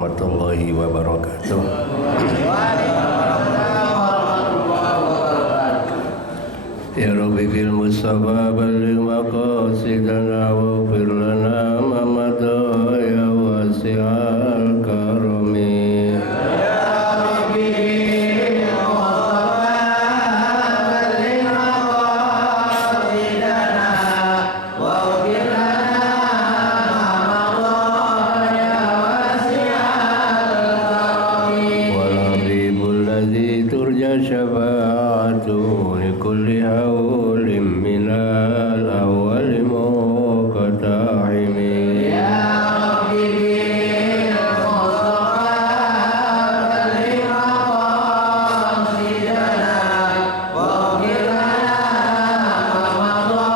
Warahmatullahi wabarakatuh. Ya Rabbi bil Mustafa balligh maqasidana waghfir lana ma madha ya wasi'al karami. Syafa'atu li kulli hawlin minal awwali muqtahimi ya Rabbi bil Mustafa balligh maqasidana waghfir lana ma madha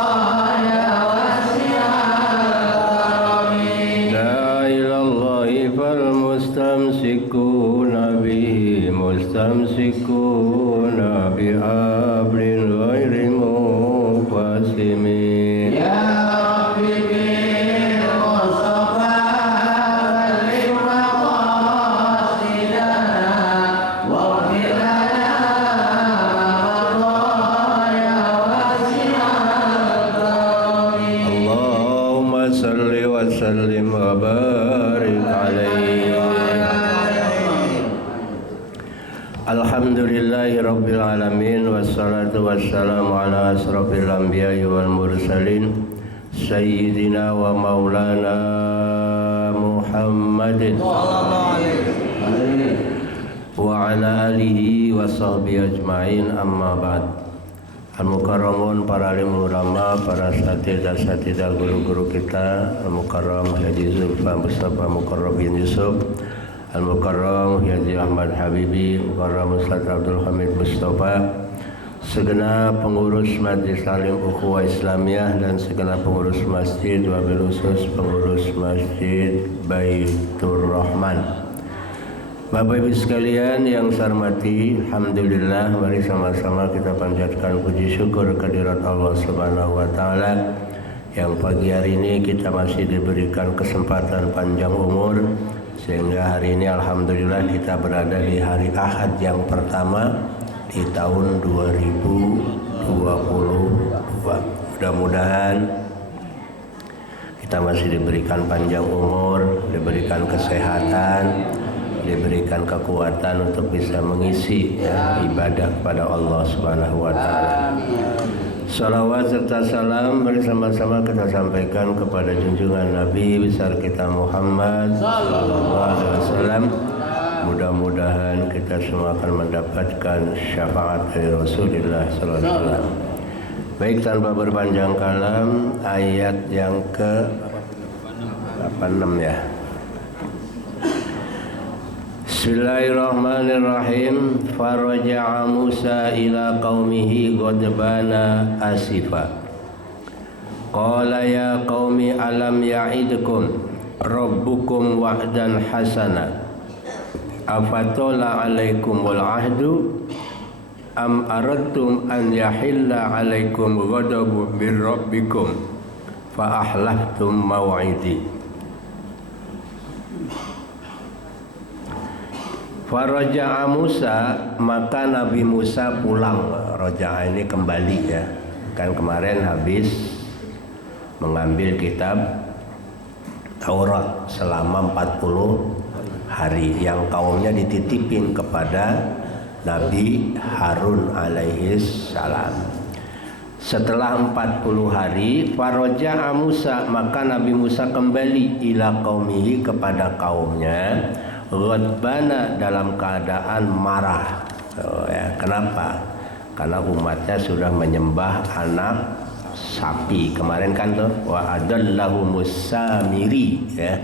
ya wasi'al karami. La ilallahi fal mustamsikuna bihi mustamsikuna bihablin ghairi muqasimin ya Rabbi bil Mustafa balligh maqasidana waghfir lana ma madha ya wasi'al karami. Allahumma salli wa sallim wa barik alaihi. Alhamdulillahi rabbil alamin wassalatu wassalamu ala asrafil anbiya'i wal mursalin sayyidina wa maulana Muhammadin sallallahu alaihi wa ala alihi wa sahbihi ajma'in, amma ba'd. Al-mukarramun, para alim ulama, para asatidzah guru-guru kita, Al-mukarram Haji Zulfa Mustafa Mukarram bin Yusuf, Al-Mukarram Haji Ahmad Habibi, Mukarram Ustaz Abdul Hamid Mustafa, segenap pengurus Majlis Talim Ukhuwah Islamiyah dan segenap pengurus masjid, wabil khusus pengurus Masjid Baitur Rahman. Bapak Ibu sekalian yang saya hormati, alhamdulillah, mari sama-sama kita panjatkan puji syukur kehadirat Allah Subhanahu wa taala yang pagi hari ini kita masih diberikan kesempatan panjang umur, sehingga hari ini alhamdulillah kita berada di hari Ahad yang pertama di tahun 2022. Mudah-mudahan kita masih diberikan panjang umur, diberikan kesehatan, diberikan kekuatan untuk bisa mengisi ibadah kepada Allah Subhanahu wa taala. Salawat serta salam bersama-sama kita sampaikan kepada junjungan Nabi besar kita Muhammad sallallahu alaihi wasallam. Mudah-mudahan kita semua akan mendapatkan syafaat dari Rasulullah sallallahu alaihi wasallam. Baik, tanpa berpanjang kalam, ayat yang ke-86 ya. Bismillahirrahmanirrahim. Faraja'a Musa ila qaumihi ghadbana asifa. Qala ya qaumi alam ya'idkum rabbukum wa'dan hasana. Afatola alaikumul ahdu am aradtum an yahilla alaikum ghadabu min rabbikum fa ahlaftum maw'idi. Faraja'a Musa, maka Nabi Musa pulang. Raja'a ini kembali ya. Kan kemarin habis mengambil kitab Taurat selama 40 hari yang kaumnya dititipin kepada Nabi Harun alaihis salam. Setelah 40 hari, faraja'a Musa, maka Nabi Musa kembali ila qaumihi, kepada kaumnya, ghadbana, dalam keadaan marah. Kenapa? Karena umatnya sudah menyembah anak sapi. Kemarin kan tuh wa adallahumus samiri ya,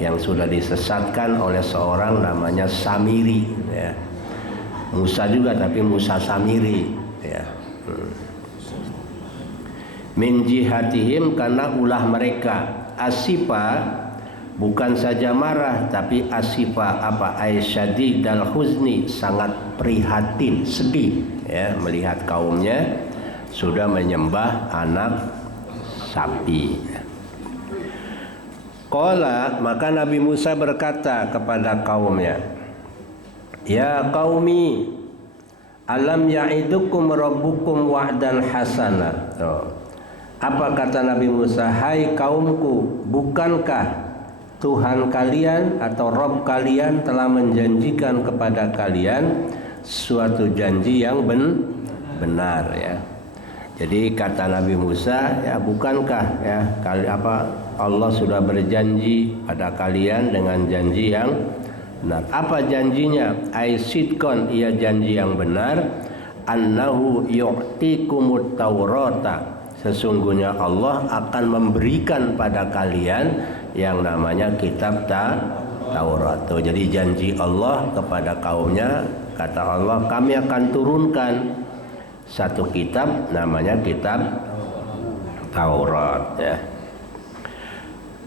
yang sudah disesatkan oleh seorang namanya Samiri ya. Musa juga tapi Musa Samiri ya. Min jihatihim, karena ulah mereka. Asifa, bukan saja marah tapi asifa apa aisyadid dal huzni, sangat prihatin, sedih ya, melihat kaumnya sudah menyembah anak sapi. Qala, maka Nabi Musa berkata kepada kaumnya, ya qaumi, alam ya'idukum rabbukum wa'dan hasana. Apa kata Nabi Musa? Hai kaumku, bukankah Tuhan kalian atau Rabb kalian telah menjanjikan kepada kalian suatu janji yang benar ya. Jadi kata Nabi Musa, ya bukankah ya Allah sudah berjanji pada kalian dengan janji yang benar. Apa janjinya? Aisidkon, ia janji yang benar. Annahu yu'tikumut taurata, sesungguhnya Allah akan memberikan pada kalian yang namanya kitab Taurat. Jadi janji Allah kepada kaumnya, kata Allah, kami akan turunkan satu kitab namanya kitab Taurat ya.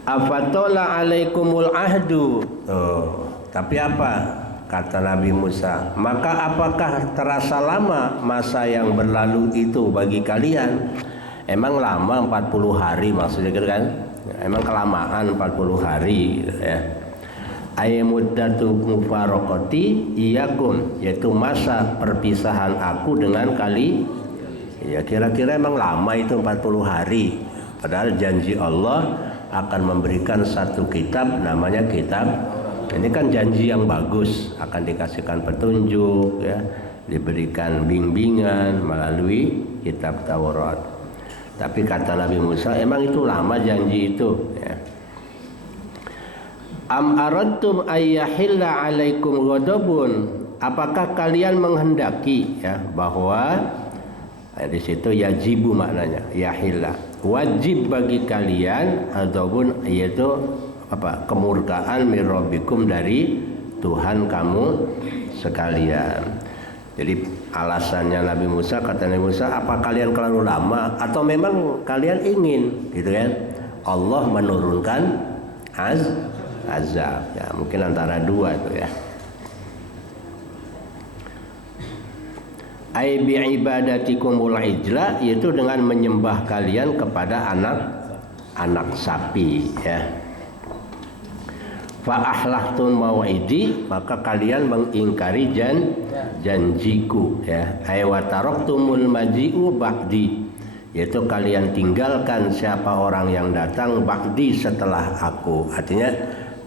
Afatola alaikumul ahdu. Tapi apa kata Nabi Musa? Maka apakah terasa lama masa yang berlalu itu bagi kalian? Emang lama 40 hari maksudnya kan? Emang kelamaan 40 hari gitu ya. Ayyamuddatu mufaraqati iyakum, yaitu masa perpisahan aku dengan ya kira-kira emang lama itu 40 hari. Padahal janji Allah akan memberikan satu kitab namanya kitab. Ini kan janji yang bagus, akan dikasihkan petunjuk ya, diberikan bimbingan melalui kitab Taurat. Tapi kata Nabi Musa, emang itu lama janji itu ya. Am aradtum ayyahilla alaikum ghadabun, apakah kalian menghendaki ya bahwa di situ yajibu maknanya, yahilla, wajib bagi kalian ghadabun, yaitu apa? Kemurkaan min rabbikum, dari Tuhan kamu sekalian. Jadi alasannya Nabi Musa, kata Nabi Musa, apa kalian terlalu lama atau memang kalian ingin gitu kan Allah menurunkan azab ya, mungkin antara dua itu ya. Ai bi ibadatikumul ijla, yaitu dengan menyembah kalian kepada anak sapi ya. Fa ahlahtum mau'idi, maka kalian mengingkari janjiku ya. Ay wa taraktumul maji'u ba'di, yaitu kalian tinggalkan siapa orang yang datang ba'di, setelah aku. Artinya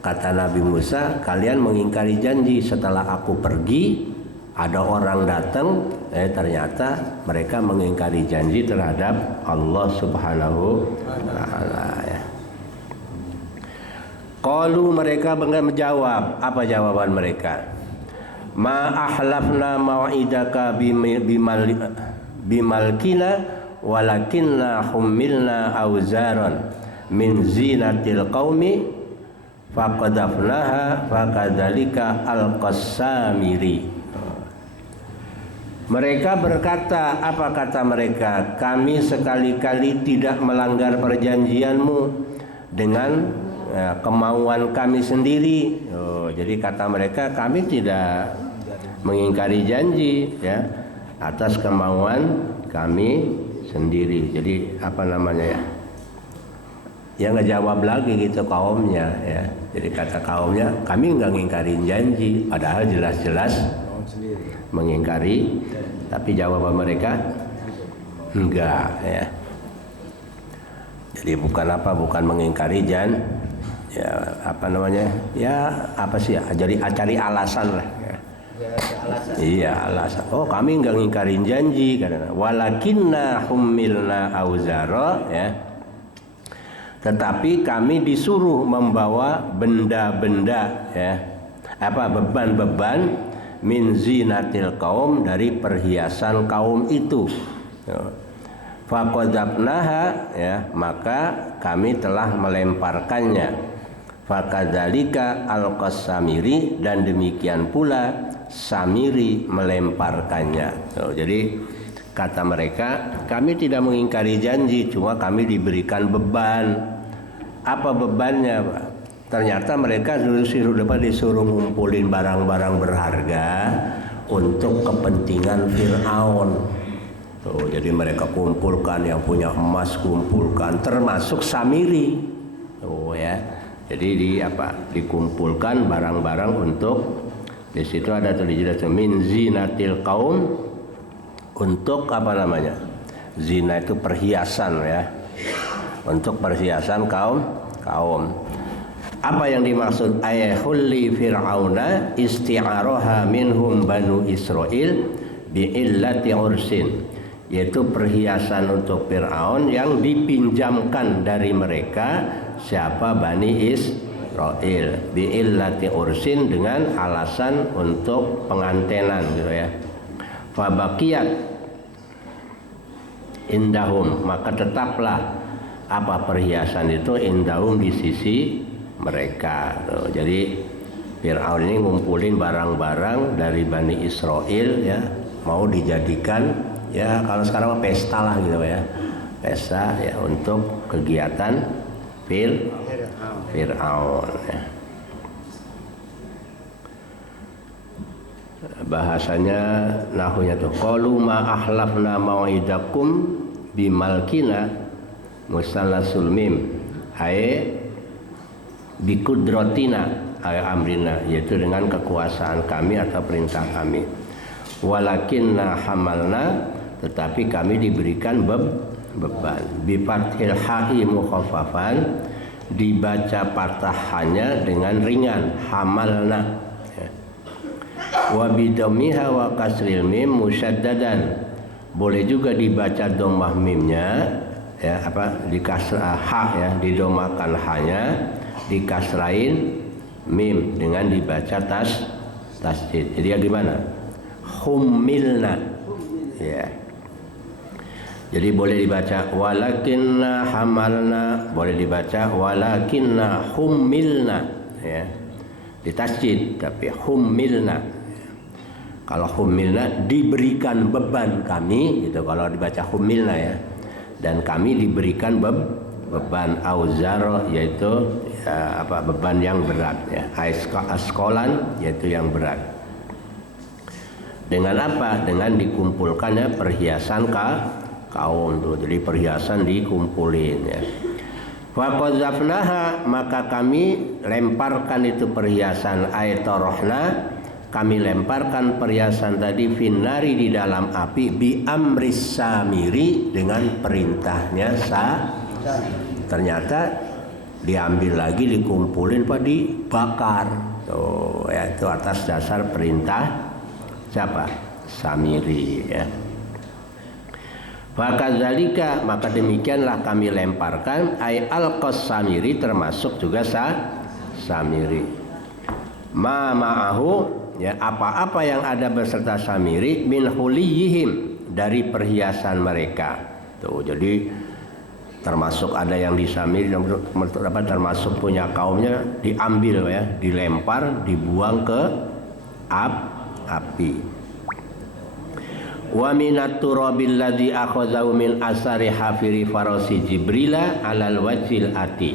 kata Nabi Musa, kalian mengingkari janji, setelah aku pergi ada orang datang, ternyata mereka mengingkari janji terhadap Allah Subhanahu wa ta'ala ya. Qalu, mereka menjawab, apa jawaban mereka? Ma ahlafna mau'idaka bimalkina walakinna humilna auzaran min zinatil qaumi faqadafnaha fakadzalika al-Qassamiri. Mereka berkata, apa kata mereka? Kami sekali-kali tidak melanggar perjanjianmu dengan kemauan kami sendiri. Jadi kata mereka, kami tidak mengingkari janji ya, atas kemauan kami sendiri. Jadi apa namanya ya? Ya ngejawab lagi gitu kaumnya ya. Jadi kata kaumnya, kami nggak ngingkarin janji, padahal jelas-jelas mengingkari. Tapi jawaban mereka enggak ya. Jadi bukan mengingkari janji. Ya apa namanya ya, apa sih ya, jadi cari alasan lah ya. Alasan. Iya alasan. Oh kami nggak ngingkarin janji karena walakinna humilna auzara ya, tetapi kami disuruh membawa benda-benda ya, apa beban-beban min zinatil kaum, dari perhiasan kaum itu. Faqadzabnaha ya, maka kami telah melemparkannya. Fakadzalika al-Qassamiri, dan demikian pula Samiri melemparkannya. Jadi kata mereka, kami tidak mengingkari janji, cuma kami diberikan beban. Apa bebannya, Pak? Ternyata mereka disuruh ngumpulin barang-barang berharga untuk kepentingan Fir'aun. Jadi mereka kumpulkan, yang punya emas kumpulkan, termasuk Samiri. Ya. Jadi dikumpulkan barang-barang untuk, di situ ada tulisan min zinatil qaum, untuk apa namanya? Zina itu perhiasan ya. Untuk perhiasan kaum. Apa yang dimaksud ayahulli fir'auna isti'aroha minhum banu Israel bi'illati ursin, yaitu perhiasan untuk Fir'aun yang dipinjamkan dari mereka siapa Bani Israel bi'illati ursin, dengan alasan untuk pengantenan gitu ya. Fabaqiyat indahum, maka tetaplah apa perhiasan itu indahum di sisi mereka. Jadi Fir'aun ini ngumpulin barang-barang dari Bani Israel ya, mau dijadikan ya, kalau sekarang pesta lah gitu ya, pesta ya untuk kegiatan Fir'aun ya. Bahasanya nahunya tuh qalu ma ahlafna mau'idakum bimalkina musallasul mim ay bikudratina ay amrina, yaitu dengan kekuasaan kami atau perintah kami. Walakinna hamalna, tetapi kami diberikan beban. Bifathil ha'i mukhaffafan, dibaca patahnya dengan ringan, hamalna. Wa bidhammiha wa kasril mim musyaddadan, boleh juga dibaca dhammah mimnya ya, di kasrah ha ya, didomakan hanya, dikasrain mim dengan dibaca tasdid. Jadi ya gimana? Humilna ya. Jadi boleh dibaca walakinna hamalna, boleh dibaca walakinna humilna ya, ditasdid tapi humilna. Kalau humilna diberikan beban kami gitu, kalau dibaca humilna ya, dan kami diberikan beban auzar, yaitu ya, beban yang berat ya, askolan yaitu yang berat. Dengan apa? Dengan dikumpulkannya perhiasan kaum tuh. Jadi perhiasan dikumpulin ya. Faqadzafnaha, maka kami lemparkan itu perhiasan, aitarahna, kami lemparkan perhiasan tadi finnari, di dalam api, bi amris Samiri, dengan perintahnya ternyata diambil lagi, dikumpulin, dibakar tuh ya, itu atas dasar perintah siapa? Samiri ya. Fakadzalika, maka demikianlah kami lemparkan, ay alqas Samiri, termasuk juga Samiri, ma ma'ahu ya, apa-apa yang ada beserta Samiri, min huliyihim, dari perhiasan mereka tuh. Jadi termasuk ada yang di Samiri, termasuk punya kaumnya, diambil ya, dilempar, dibuang ke api. Wa minat turabil ladzi akhadhahu min asari hafiri farasi Jibrila alal wajhil ati,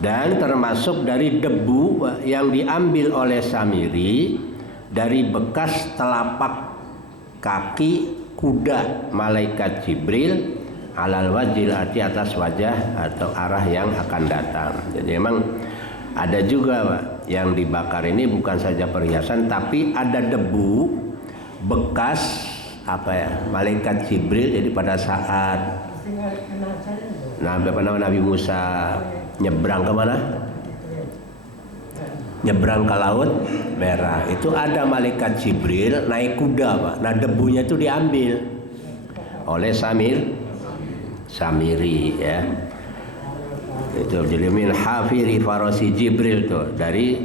dan termasuk dari debu yang diambil oleh Samiri dari bekas telapak kaki kuda malaikat Jibril alal wajhil ati, atas wajah atau arah yang akan datang. Jadi memang ada juga Pak, yang dibakar ini bukan saja perhiasan, tapi ada debu bekas malaikat Jibril. Jadi pada saat Nabi Musa nyebrang kemana? Nyebrang ke Laut Merah, itu ada malaikat Jibril naik kuda Pak. Nah debunya itu diambil oleh Samiri ya. Itu jadi min hafiri farasi Jibril tuh, dari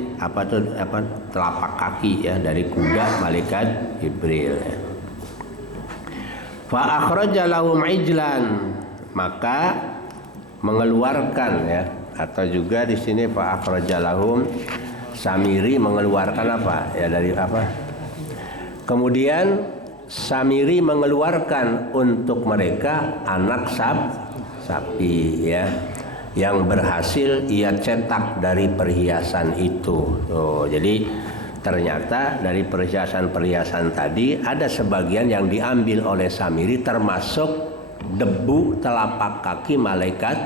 telapak kaki ya, dari kuda malaikat Jibril ya. Fa akhraja lahum ijlan, maka mengeluarkan ya, atau juga di sini fa akhraja lahum, Samiri mengeluarkan apa ya, dari apa? Kemudian Samiri mengeluarkan untuk mereka anak sapi ya, yang berhasil ia cetak dari perhiasan itu. Jadi ternyata dari perhiasan-perhiasan tadi ada sebagian yang diambil oleh Samiri, termasuk debu telapak kaki malaikat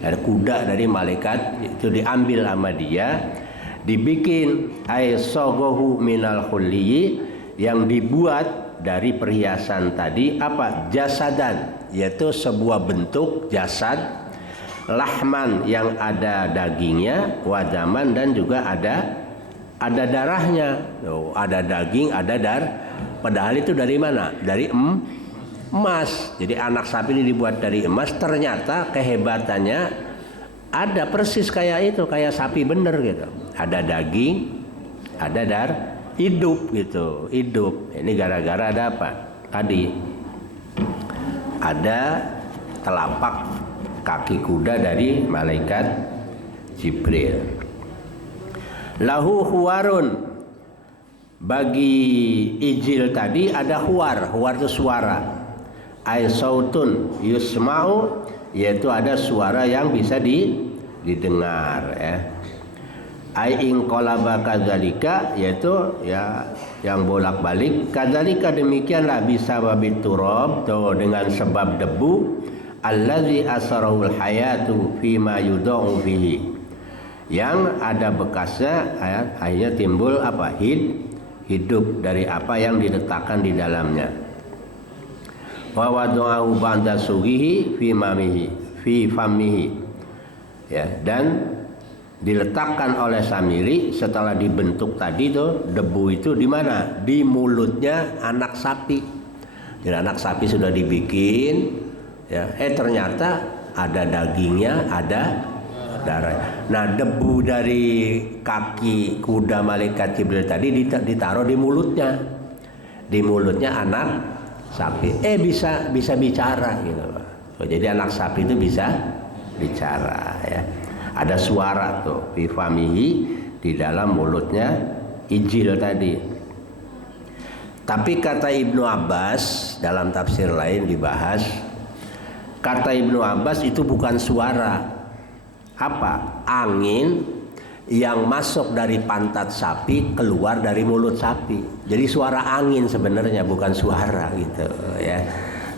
Ada kuda dari malaikat itu diambil sama dia, dibikin aisogohu minal khulli, yang dibuat dari perhiasan tadi apa? Jasadan, yaitu sebuah bentuk jasad, lahman yang ada dagingnya, wadaman dan juga ada darahnya. Oh, ada daging, ada padahal itu dari mana? Dari emas. Jadi anak sapi ini dibuat dari emas. Ternyata kehebatannya ada persis kayak itu, kayak sapi bener gitu. Ada daging, ada hidup gitu, hidup. Ini gara-gara ada apa? Tadi ada telapak kaki kuda dari malaikat Jibril. Lahu huwarun, bagi Ijil tadi ada huwar itu suara. Ai sautun yusma'u, yaitu ada suara yang bisa didengar ya. Ai in qalaba kadzalika, yaitu ya yang bolak-balik. Kadzalika, demikianlah bisa babit turab, tuh dengan sebab debu, allazi asrarul hayatu fima yudau fihi, yang ada bekasnya akhirnya timbul apa? Hidup dari apa yang diletakkan di dalamnya. Wa wada'ahu ba'da sughihi fi famihi, ya, dan diletakkan oleh Samiri setelah dibentuk tadi tuh debu itu di mana? Di mulutnya anak sapi. Jadi anak sapi sudah dibikin, ya, ternyata ada dagingnya, ada darah. Nah, debu dari kaki kuda malaikat Jibril tadi ditaruh di mulutnya anak sapi. Bisa bicara gitu. So, jadi anak sapi itu bisa bicara ya. Ada suara tuh bifamihi, di dalam mulutnya Ijil tadi. Tapi kata Ibnu Abbas, dalam tafsir lain dibahas, kata Ibnu Abbas itu bukan suara. Apa? Angin yang masuk dari pantat sapi keluar dari mulut sapi. Jadi suara angin sebenarnya, bukan suara gitu ya.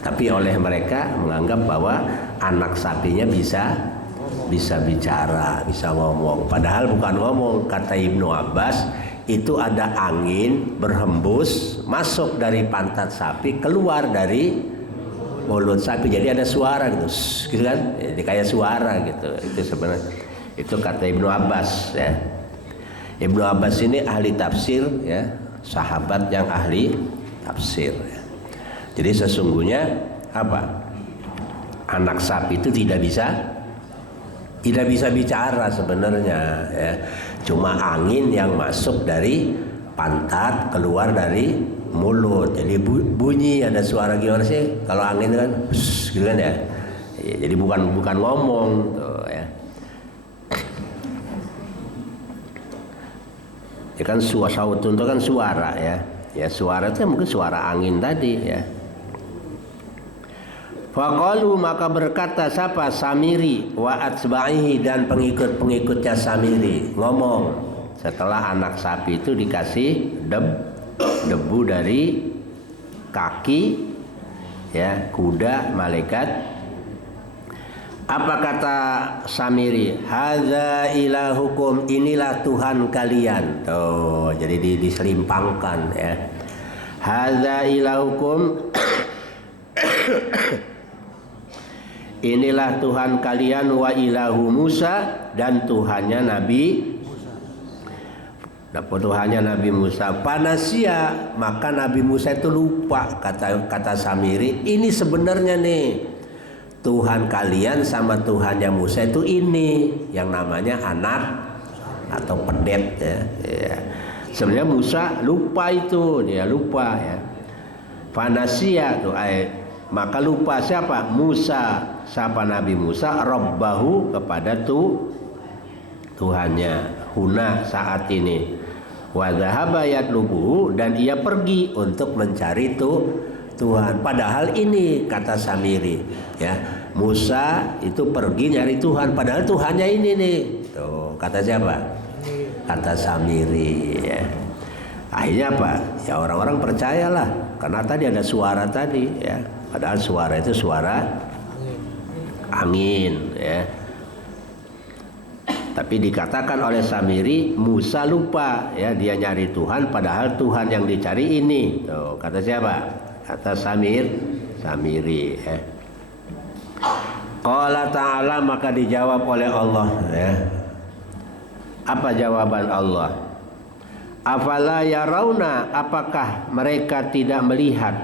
Tapi oleh mereka menganggap bahwa anak sapinya bisa bicara, bisa ngomong. Padahal bukan ngomong. Kata Ibnu Abbas, itu ada angin berhembus masuk dari pantat sapi keluar dari mulut sapi, jadi ada suara gitu kan, jadi kayak suara gitu. Itu sebenarnya itu kata Ibnu Abbas ya. Ibnu Abbas ini ahli tafsir ya, sahabat yang ahli tafsir ya. Jadi sesungguhnya apa? Anak sapi itu tidak bisa bicara sebenarnya ya. Cuma angin yang masuk dari pantat keluar dari mulut, jadi bunyi, ada suara. Gimana sih kalau angin kan gitu kan ya. Jadi bukan ngomong tuh ya. Ya kan sautun itu kan suara ya. Ya suara itu mungkin suara angin tadi ya. Faqalu, maka berkata siapa? Samiri wa atsba'ihi, dan pengikut-pengikutnya Samiri ngomong setelah anak sapi itu dikasih debu dari kaki ya kuda malaikat. Apa kata Samiri? Hadza ilahukum, inilah Tuhan kalian. Tuh, jadi diselimpangkan ya. Hadza ilahukum inilah Tuhan kalian, wa ilahu Musa, dan Tuhannya Nabi Musa. Panasia, maka Nabi Musa itu lupa. Kata Samiri, ini sebenarnya nih Tuhan kalian sama Tuhannya Musa itu ini yang namanya anak atau pedet ya. Sebenarnya Musa lupa itu, dia lupa ya. Panasia tuh maka lupa siapa? Musa, siapa Nabi Musa? Rabbahu, kepada Tuhannya, huna, saat ini. Wa dhahaba yatlubuhu, dan ia pergi untuk mencari Tuhan. Padahal ini kata Samiri ya, Musa itu pergi nyari Tuhan, padahal Tuhannya ini nih. Tuh, kata siapa? Kata Samiri ya. Akhirnya apa? Ya orang-orang percayalah, karena tadi ada suara tadi ya. Padahal suara itu suara angin ya. Tapi dikatakan oleh Samiri, Musa lupa ya, dia nyari Tuhan padahal Tuhan yang dicari ini. Tuh, kata siapa? Kata Samiri ya. Qala ta'ala, maka dijawab oleh Allah ya. Apa jawaban Allah? Afala yarawna, apakah mereka tidak melihat?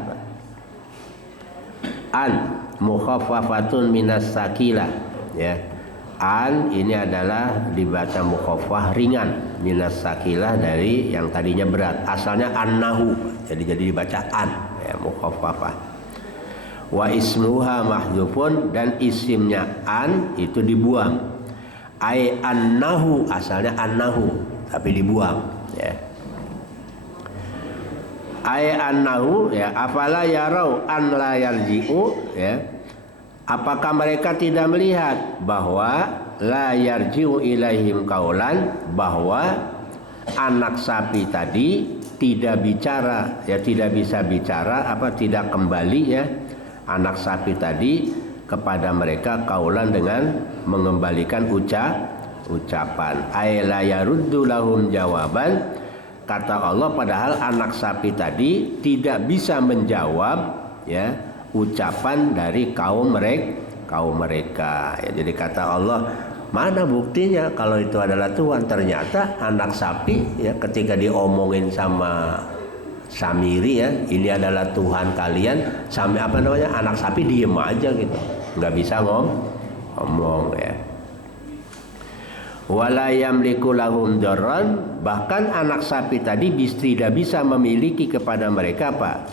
An mukhaffafatun minas sakilah ya. An ini adalah dibaca mukhaffaf ringan, minas sakilah dari yang tadinya berat. Asalnya annahu, jadi dibaca an ya, mukhaffafah. Wa ismuha mahdhufun, dan isimnya an itu dibuang. Ai annahu, asalnya annahu tapi dibuang ya. Ai annahu ya, afala yarau an la yarji'u ya. Apakah mereka tidak melihat bahwa la yarji'u ilaihim qaulan, bahwa anak sapi tadi tidak bicara ya, tidak bisa bicara, tidak kembali ya, anak sapi tadi kepada mereka qaulan, dengan mengembalikan ucapan. Ay la yaruddu lahum jawaban, kata Allah, padahal anak sapi tadi tidak bisa menjawab ya ucapan dari kaum mereka ya. Jadi kata Allah, mana buktinya kalau itu adalah Tuhan? Ternyata anak sapi ya, ketika diomongin sama Samiri ya, ini adalah Tuhan kalian, sampai anak sapi diem aja gitu, nggak bisa ngomong ya. Wala yamliku lahum darran, bahkan anak sapi tadi tidak bisa memiliki kepada mereka apa?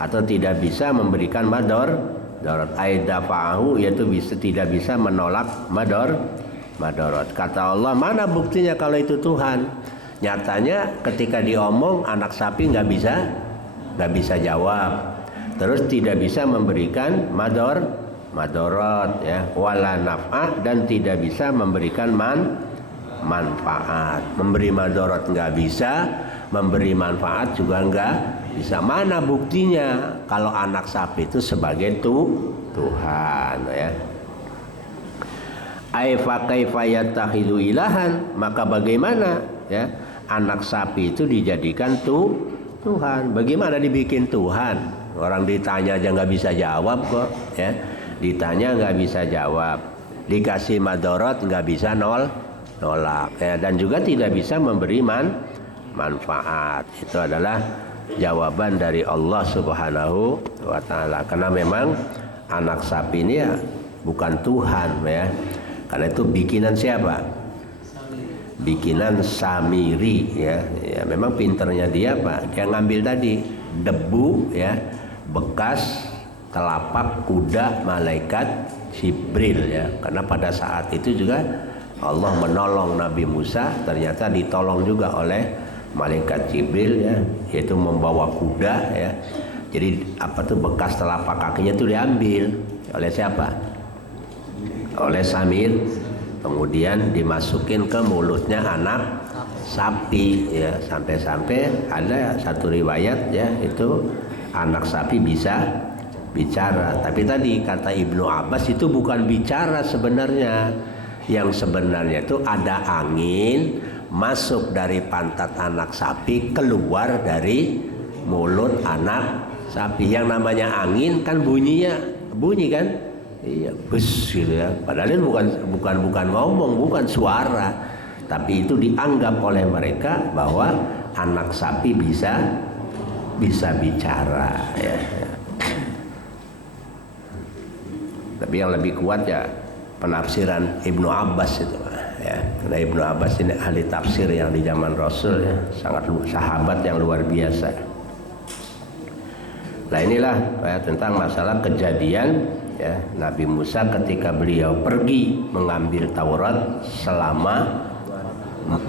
Atau tidak bisa memberikan darat aidafa'ahu, yaitu tidak bisa menolak madarat. Kata Allah, mana buktinya kalau itu Tuhan? Nyatanya ketika diomong anak sapi nggak bisa jawab, terus tidak bisa memberikan madarat ya, wala naf'a, dan tidak bisa memberikan manfaat. Memberi madarat nggak bisa, memberi manfaat juga nggak bisa. Mana buktinya kalau anak sapi itu sebagai Tuhan ya. Aifa kaifa yattakhidhu ilahan, maka bagaimana ya anak sapi itu dijadikan Tuhan? Bagaimana dibikin Tuhan? Orang ditanya aja nggak bisa jawab kok ya. Ditanya nggak bisa jawab, dikasih madarat nggak bisa nolak ya, dan juga tidak bisa memberi manfaat. Itu adalah jawaban dari Allah Subhanahu wa ta'ala. Karena memang anak sapi ini ya bukan Tuhan ya. Karena itu bikinan siapa? Bikinan Samiri ya. Ya memang pinternya dia Pak. Dia ngambil tadi debu ya, bekas telapak kuda malaikat Jibril ya. Karena pada saat itu juga Allah menolong Nabi Musa, ternyata ditolong juga oleh malaikat Jibril ya, yaitu membawa kuda ya. Jadi bekas telapak kakinya itu diambil oleh siapa? Oleh Samir, kemudian dimasukin ke mulutnya anak sapi ya, sampai ada satu riwayat ya, itu anak sapi bisa bicara. Tapi tadi kata Ibnu Abbas itu bukan bicara sebenarnya, yang sebenarnya itu ada angin masuk dari pantat anak sapi, keluar dari mulut anak sapi. Yang namanya angin kan bunyi kan? Iya, bus gitu ya. Padahal itu bukan ngomong, bukan suara. Tapi itu dianggap oleh mereka bahwa anak sapi bisa bicara ya. Tapi yang lebih kuat ya penafsiran Ibnu Abbas itu ya. Karena Ibnu Abbas ini ahli tafsir yang di zaman Rasul ya, sangat sahabat yang luar biasa. Nah inilah ya, tentang masalah kejadian ya Nabi Musa ketika beliau pergi mengambil Taurat selama 40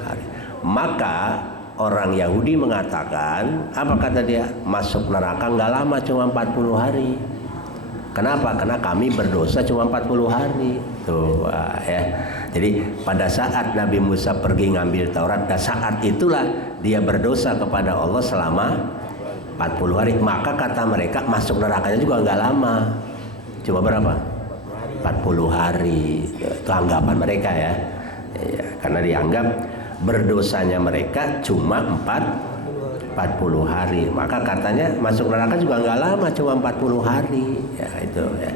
hari. Maka orang Yahudi mengatakan, apa kata dia? Masuk neraka nggak lama, cuma 40 hari. Kenapa? Karena kami berdosa cuma 40 hari. Tuh, ya. Jadi pada saat Nabi Musa pergi ngambil Taurat, dan saat itulah dia berdosa kepada Allah selama 40 hari. Maka kata mereka masuk nerakanya juga nggak lama. Cuma berapa? 40 hari. Itu anggapan mereka ya. Ya, karena dianggap berdosanya mereka cuma 40 hari. Maka katanya masuk neraka juga nggak lama, cuma 40 hari. Ya itu ya.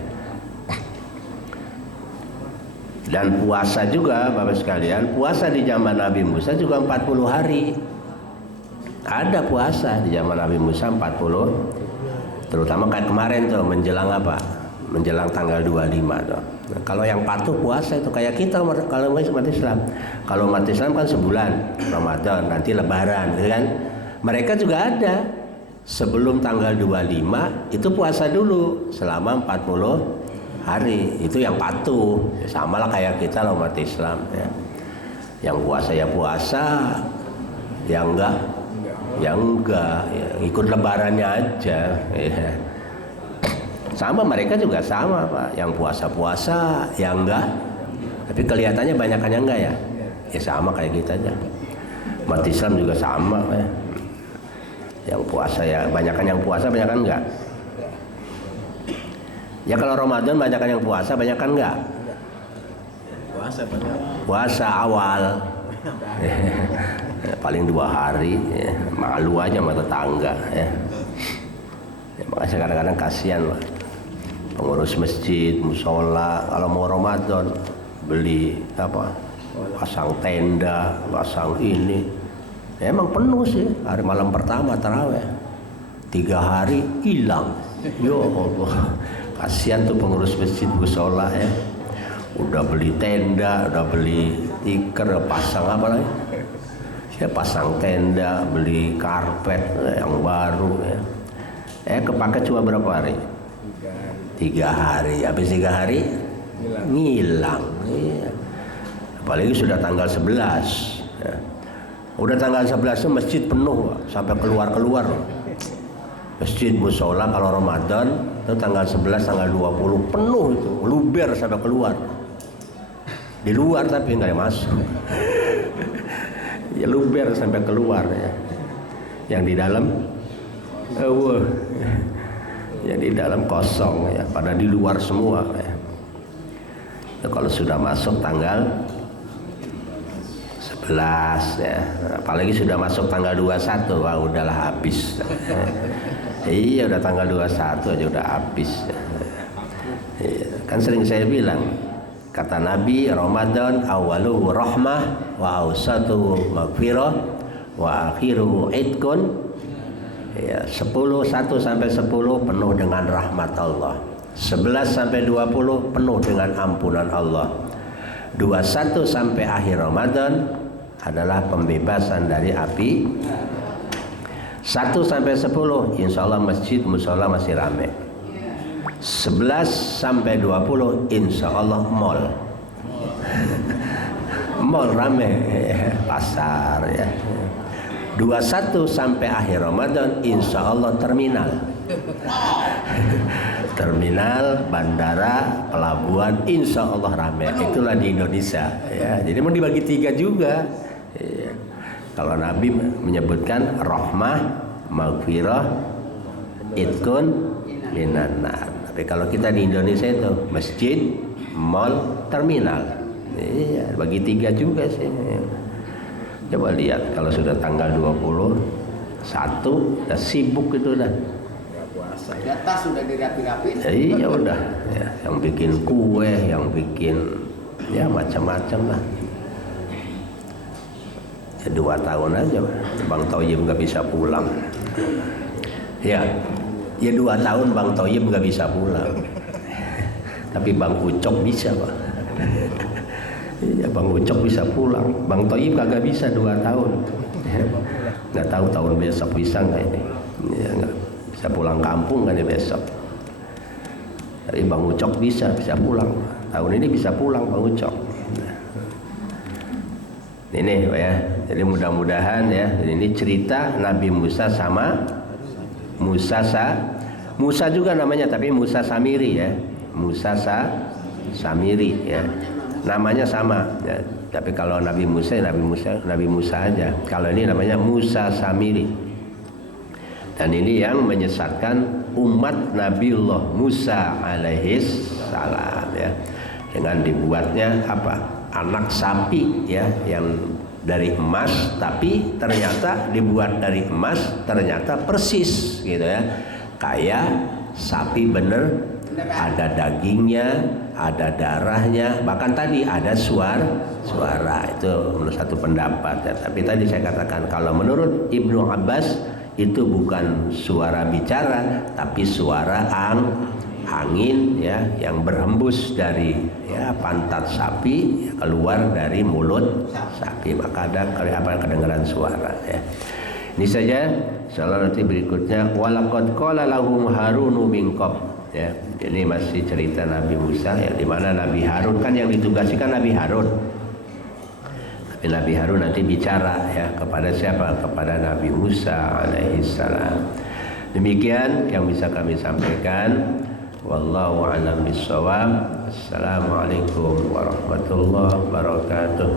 Dan puasa juga Bapak sekalian, puasa di zaman Nabi Musa juga 40 hari. Ada puasa di zaman Nabi Musa 40, terutama kayak kemarin tuh menjelang apa? Menjelang tanggal 25 tuh. Nah, kalau yang patuh puasa itu kayak kita kalau umat Islam. Kalau umat Islam kan sebulan Ramadan, nanti Lebaran, gitu kan? Mereka juga ada sebelum tanggal 25 itu puasa dulu selama 40 hari. Itu yang patuh. Ya, sama lah kayak kita lah umat Islam ya. Yang puasa ya puasa, yang enggak ya ikut lebarannya aja ya. Sama mereka juga sama Pak, yang puasa-puasa, yang enggak. Tapi kelihatannya banyakan yang enggak ya. Ya sama kayak kita aja. Umat Islam juga sama ya. Yang puasa ya banyakan yang puasa, banyakan enggak. Ya kalau Ramadan banyakan yang puasa, banyakan enggak. Puasa banyak. Puasa awal. Paling 2 hari ya. Malu aja sama tetangga ya. Ya makanya kadang-kadang kasihan Pak. Pengurus masjid, musola kalau mau Ramadan beli apa? Pasang tenda, pasang ini. Ya, emang penuh sih hari malam pertama tarawih. 3 hari hilang. Ya Allah. Kasihan tuh pengurus masjid musola ya. Udah beli tenda, udah beli tikar, pasang apa lagi? Ya pasang tenda, beli karpet yang baru ya. Kepake cuma berapa hari? 3 hari. Habis 3 hari ngilang. Iya. Apalagi sudah tanggal 11 ya. Udah tanggal 11 masjid penuh sampai keluar-keluar. Masjid musola kalau Ramadan itu tanggal 11, tanggal 20 penuh itu, luber sampai keluar. Di luar tapi nggak masuk. Ya luber sampai keluar ya. Yang di dalam yang di dalam kosong ya, pada di luar semua ya. Ya, kalau sudah masuk tanggal 11 ya, apalagi sudah masuk tanggal 21, wah udahlah habis. Iya udah tanggal 21 aja udah habis. Ya, kan sering saya bilang, kata Nabi, Ramadan awaluhu rahmah wa awsatuhu maghfirah wa akhiruhu idkun. Ya, 1 sampai 10 penuh dengan rahmat Allah. 11 sampai 20 penuh dengan ampunan Allah. 21 sampai akhir Ramadan adalah pembebasan dari api. 1 sampai 10 insya Allah masjid musola masih ramai. 11 sampai 20 insya Allah mall. Mall ramai, pasar ya. 21 sampai akhir Ramadan insya Allah terminal. Terminal, bandara, pelabuhan insya Allah ramai. Itulah di Indonesia ya. Jadi mau dibagi 3 juga ya. Kalau Nabi menyebutkan rahmah, maghfirah, itkun minan nar. Tapi kalau kita di Indonesia itu masjid, mall, terminal. Iya, bagi 3 juga sih. Coba lihat kalau sudah tanggal 21 udah sibuk itu udah. Data sudah dirapi-rapi. Iya udah ya, yang bikin kue, yang bikin ya macam-macam lah. Ya 2 tahun aja Bang Toyib nggak bisa pulang. Ya 2 tahun Bang Toyib nggak bisa pulang. Tapi Bang Ucok bisa Pak. Iya Bang Ucok bisa pulang, Bang Toyib kagak bisa 2 tahun. Nggak tahu tahun besok bisa nggak ini? Ya, nggak bisa pulang kampung kan besok. Tapi Bang Ucok bisa pulang. Tahun ini bisa pulang Bang Ucok. Ini ya, jadi mudah-mudahan ya. Ini cerita Nabi Musa sama Musa juga namanya, tapi Musa Samiri ya. Musa Samiri ya. Namanya sama ya. Tapi kalau Nabi Musa aja. Kalau ini namanya Musa Samiri. Dan ini yang menyesatkan umat Nabiullah Musa alaihis salam ya, dengan dibuatnya apa, anak sapi ya yang dari emas, tapi ternyata dibuat dari emas ternyata persis gitu ya, kayak sapi bener, ada dagingnya, ada darahnya, bahkan tadi ada suara. Itu menurut satu pendapat ya. Tapi tadi saya katakan kalau menurut Ibnu Abbas itu bukan suara bicara, tapi suara angin ya yang berhembus dari ya pantat sapi keluar dari mulut sapi, maka ada kedengaran suara ya. Ini saja. Insyaallah nanti berikutnya walaqad qala lahum harunu min qabl ya. Ini masih cerita Nabi Musa yang dimana Nabi Harun kan yang ditugasi kan Nabi Harun. Tapi Nabi Harun nanti bicara ya kepada siapa? Kepada Nabi Musa alaihissalam. Demikian yang bisa kami sampaikan. Wallahu a'lam bishawab. Assalamualaikum warahmatullahi wabarakatuh.